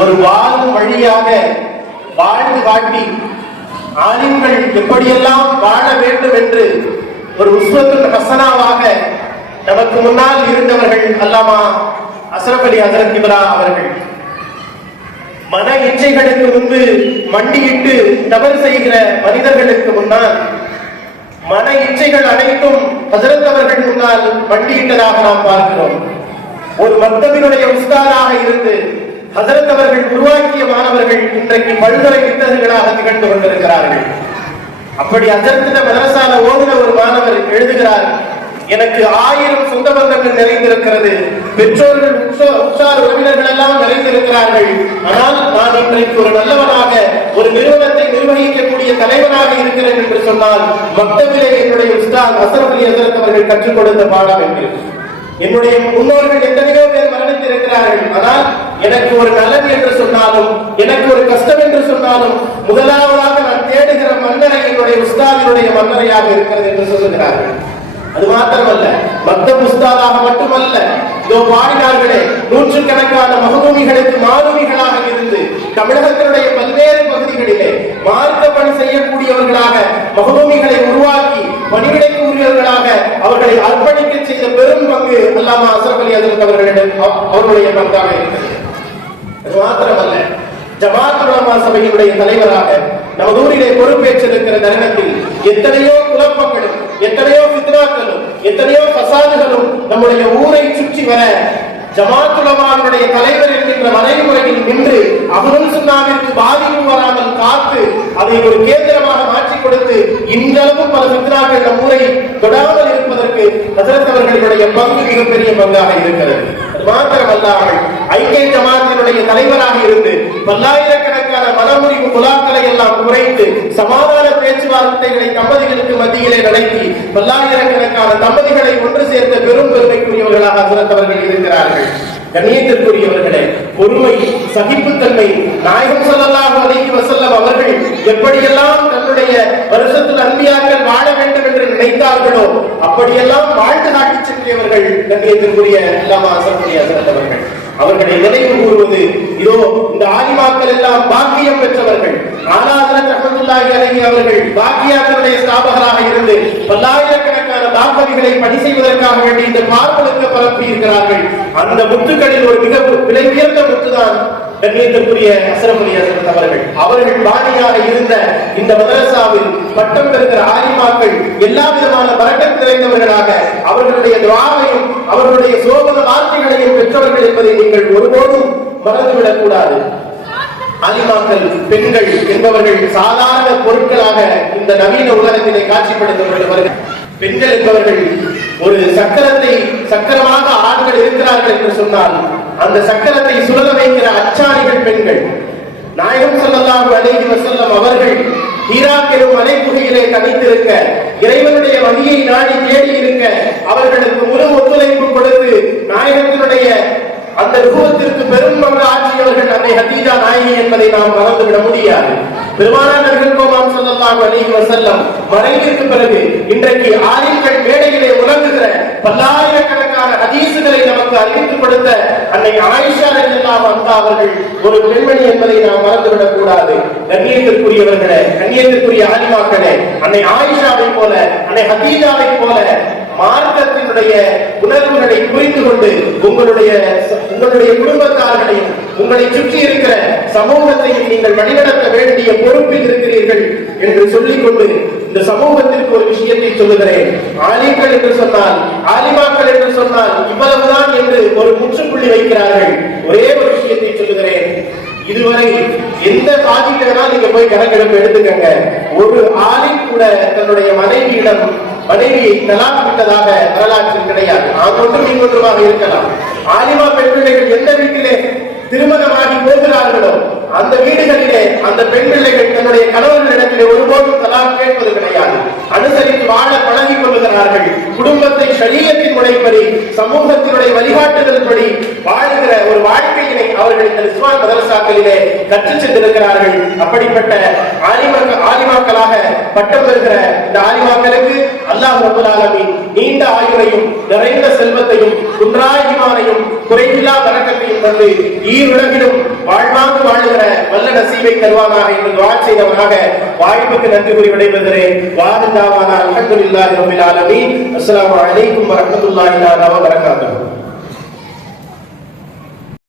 ஒரு வாழும் வழியாக வாழ்ந்து காட்டி ஆலிம்கள் எப்படியெல்லாம் வாழ வேண்டும் என்று ஒரு உஸ்வத்து ஹசனாவாக நமக்கு முன்னால் இருந்தவர்கள் அல்லாமா அஸ்ரப் அலி ஹசரத் இப்ரா அவர்கள். மன இச்சைகளுக்கு முன்பு மண்டியிட்டு தவறு செய்கிற மனிதர்களுக்கு முன்னால் மன இச்சைகள் அனைத்தும் ஹசரத் அவர்கள் முன்னால் மண்டியிட்டதாக நாம் பார்க்கிறோம். ஒரு மக்தபினுடைய உஸ்தாராக இருந்து ஹசரத் அவர்கள் உருவாக்கிய மாணவர்கள் இன்றைக்கு பல்துறை வித்தகர்களாக திகழ்ந்து கொண்டிருக்கிறார்கள். அப்படி அஜர்த்தின மதரசால ஓதுன ஒரு மாணவர் எழுதுகிறார் எனக்கு ஆயிரம் சொந்த பந்தங்கள் நிறைந்திருக்கிறது. பெற்றோர்கள் உற்சார் உறவினர்கள் எல்லாம் நிறைந்திருக்கிறார்கள். ஆனால் நான் இன்றைக்கு ஒரு நல்லவனாக ஒரு நிறுவனத்தை நிர்வகிக்கக்கூடிய தலைவனாக இருக்கிறேன் என்று சொன்னால் மக்தவிலே என்னுடைய உஸ்தாத் அசரப் அலி அவர்கள் கற்றுக் கொடுத்த பாடம் என்று. என்னுடைய முன்னோர்கள் எத்தனையோ பேர் மரணித்திருக்கிறார்கள். ஆனால் எனக்கு ஒரு நலன் என்று சொன்னாலும் எனக்கு ஒரு கஷ்டம் என்று சொன்னாலும் முதலாவதாக நான் தேடுகிற மன்னரை என்னுடைய உஸ்தாதினுடைய மன்னரையாக இருக்கிறது என்று சொல்லுகிறார்கள். அது மாத்திரமல்ல பக்த புஸ்தாதாக மட்டுமல்ல இதோ பாடினார்களே நூற்றுக்கணக்கான மகதூமிகளுக்கு மாலுமிகளாக இருந்து தமிழகத்தினுடைய பல்வேறு பகுதிகளிலே மார்க்க பணி செய்யக்கூடியவர்களாக மகதூமிகளை உருவாக்கி பணிவிடைக்கு அவர்களை அர்ப்பணிக்க செய்த பெரும் பங்கு அல்லாமா அசரப் அலி ஹசரத் அவர்களிடம் அவ- அவர்களுடைய பங்காக இருக்கிறது. அது மாத்திரமல்ல ஜமாத் உலமா சபையினுடைய தலைவராக நமது ஊரிலே பொறுப்பேற்றிருக்கிற தருணத்தில் எத்தனையோ குழப்பங்களும் எத்தனையோ பித்னாக்களும் எத்தனையோ பசாதுகளும் நம்முடைய ஊரை சுற்றி வர ஜமாத் உலமாவினுடைய தலைவர் என்கின்ற வரைமுறையில் நின்று அபுல் சுண்ணாவிற்கு பாதிப்பு வராமல் காத்து அதை ஒரு கேந்திரமாக மாற்றிக் கொடுத்து இன்றளவும் பல பித்னாக்கள் நம் ஊரை அவர்களுடைய பங்கு மிகப்பெரிய பங்காக இருக்கிறது. அது மாத்திரமல்லாமல் ஐக்கிய ஜமாத்தினுடைய தலைவராக இருந்து பல்லாயிரக்கணக்கான மனமுறிவு குலாக்களை எல்லாம் குறைத்து சமாதான பேச்சுவார்த்தைகளை தம்பதிகளுக்கு மத்தியிலே நடத்தி பல்லாயிரக்கணக்கான தம்பதிகளை ஒன்று சேர்த்த பெரும் பெருமைக்குரியவர்களாக ஹசரத் இருக்கிறார்கள். கண்ணியத்திற்குரியவர்களே பொறுமை சகிப்புத்தன்மை நாயகம் சொல்லலாக அலைஹி வஸல்லம் அவர்கள் எப்படியெல்லாம் தன்னுடைய வருஷத்தில் அன்பியாக்கள் வாழ வேண்டும் என்று நினைத்தார்களோ அப்படியெல்லாம் வாழ்ந்து காட்டிச் சென்றவர்கள் கண்ணியத்திற்குரிய அல்லாமா அசரத் ஹசரத் அவர்களை நினைவு கூறுவது இதோ இந்த ஆலிமாக்கள் எல்லாம் பாக்கியம் பெற்றவர்கள். ஆராதன ரஹமத்துல்லாஹி அலைஹி அவர்கள் பாக்கியாக்களுடைய ஸ்தாபகராக இருந்து பல்லாயிரக்கணக்கான தாக்கவிகளை பணி செய்வதற்காக வேண்டி இந்த பார்ப்பதற்கு பரப்பி இருக்கிறார்கள். அந்த முத்துக்களில் ஒரு மிக விலை உயர்ந்த முத்துதான் கண்ணியத்திற்குரிய அசரப் அலி அவர்கள். அவர்கள் பாணியாக இருந்த இந்த மதரசாவில் பட்டம் பெறுகிற ஆலிமாக்கள் எல்லா விதமான வரக்கம் நிறைந்தவர்களாக அவர்களுடைய துவாவையும் அவர்களுடைய சோதன வார்த்தைகளையும் பெற்றவர்கள் என்பதை நீங்கள் ஒருபோதும் மறந்துவிடக் கூடாது அலிமாக்கள் பெண்கள் என்பவர்கள் சாதாரண பொருட்களாக இந்த நவீன உலகத்திலே காட்சிப்படுத்தப்படுவார்கள் பெண்கள் என்பவர்கள் ஒரு சக்கரத்தை சக்கரமாக ஆண்கள் இருக்கிறார்கள் என்று சொன்னால் அந்த சக்கரத்தை சுழல வைக்கிற அச்சாரிகள் பெண்கள். நாயகம் ஸல்லல்லாஹு அலைஹி வசல்லம் அவர்கள் ஈராக் எனும் மலைக்குகையிலே தனித்திருக்க இறைவனுடைய வழியை நாடி தேடி இருக்க அவர்களுக்கு முழு ஒத்துழைப்பு அந்த ரூபத்திற்கு பெரும் பங்கு அன்னை ஹதீஜா நாயகி என்பதை நாம் மறந்துவிட முடியாது. பெருமானார் நபிகள் கோமான் ஸல்லல்லாஹு அலைஹி வஸல்லம் மறைவிற்கு பிறகு இன்றைக்கு ஆலிம்கள் மேடையிலே உலகுகிற பல்லாயிரக்கணக்கான ஹதீசுகளை நமக்கு அறிவித்துக் கொடுத்த அன்னை ஆயிஷா ரலியல்லாஹு அன்ஹா அவர்கள் ஒரு பெண்மணி என்பதை நாம் மறந்துவிடக் கூடாது கண்ணியத்திற்குரியவர்களே கண்ணியத்திற்குரிய ஆலிமாக்களே அன்னை ஆயிஷாவை போல அன்னை ஹதீஜாவை போல மார்க்கத்தினுடைய உணர்வுகளை புரிந்து கொண்டு உங்களுடைய உங்களுடைய குடும்பத்தார்களையும் உங்களை சுற்றி இருக்கிற சமூகத்தையும் நீங்கள் வழிநடத்த வேண்டிய பொறுப்பில் இருக்கிறீர்கள் என்று சொல்லிக் கொண்டு இந்த சமூகத்திற்கு ஒரு விஷயத்தை சொல்லுகிறேன். ஆலிம்கள் என்று சொன்னால் ஆலிமாக்கள் என்று சொன்னால் இவ்வளவுதான் என்று ஒரு முற்றுப்புள்ளி வைக்கிறார்கள். ஒரே ஒரு விஷயத்தை சொல்லுகிறேன். இதுவரை எந்த சாதிக்கிறதா நீங்க போய் கணக்கெடுப்பு எடுத்துக்கங்க. ஒரு ஆளின் கூட தன்னுடைய மனைவியிடம் மனைவி தலாக் விட்டதாக வரலாற்றில் கிடையாது. ஆணொன்றும் இன்னொன்றுமாக இருக்கலாம். ஆலிமா பெண் பிள்ளைகள் எந்த வீட்டிலே திருமணமாகி போகிறார்களோ அந்த வீடுகளிலே அந்த பெண் பிள்ளைகள் தன்னுடைய கணவர்களிடத்திலே ஒருபோதும் தலாக் கேட்பது கிடையாது. அனுசரித்து வாழ பழகிக் கொள்ளுகிறார்கள். குடும்பத்தை சரீரத்தின் முறைப்படி சமூக வழிகாட்டுதல்படி வாழுகிற ஒரு வாழ்க்கையினை அவர்கள் இந்த இஸ்லாம் மதரசாக்களிலே கற்றுச் சென்றிருக்கிறார்கள். அப்படிப்பட்ட ஆலிமக்க ஆலிமாக்களாக பட்டம் பெறுகிற இந்த ஆலிமாக்களுக்கு அல்லாஹ் ரபுல் ஆலமின் நீண்ட ஆயுளையும் நிறைந்த செல்வத்தையும் குன்றா ஈமானையும் குறைவில்லா வணக்கத்தையும் தந்து ஈருலகிலும் வாழ்வாங்கு வாழுகிற வல்ல நசீவை தருவானாக என்று துவா செய்தவனாக வாய்ப்புக்கு நன்றி கூறி விடைபெறுகிறேன். வாருந்தாவானா அல்ஹம்துலில்லாஹி ரபில் ஆலமீன். அஸ்ஸலாமு அலைக்கும் வரஹ்மத்துல்லாஹி தஆலா வ பரகாத்துஹு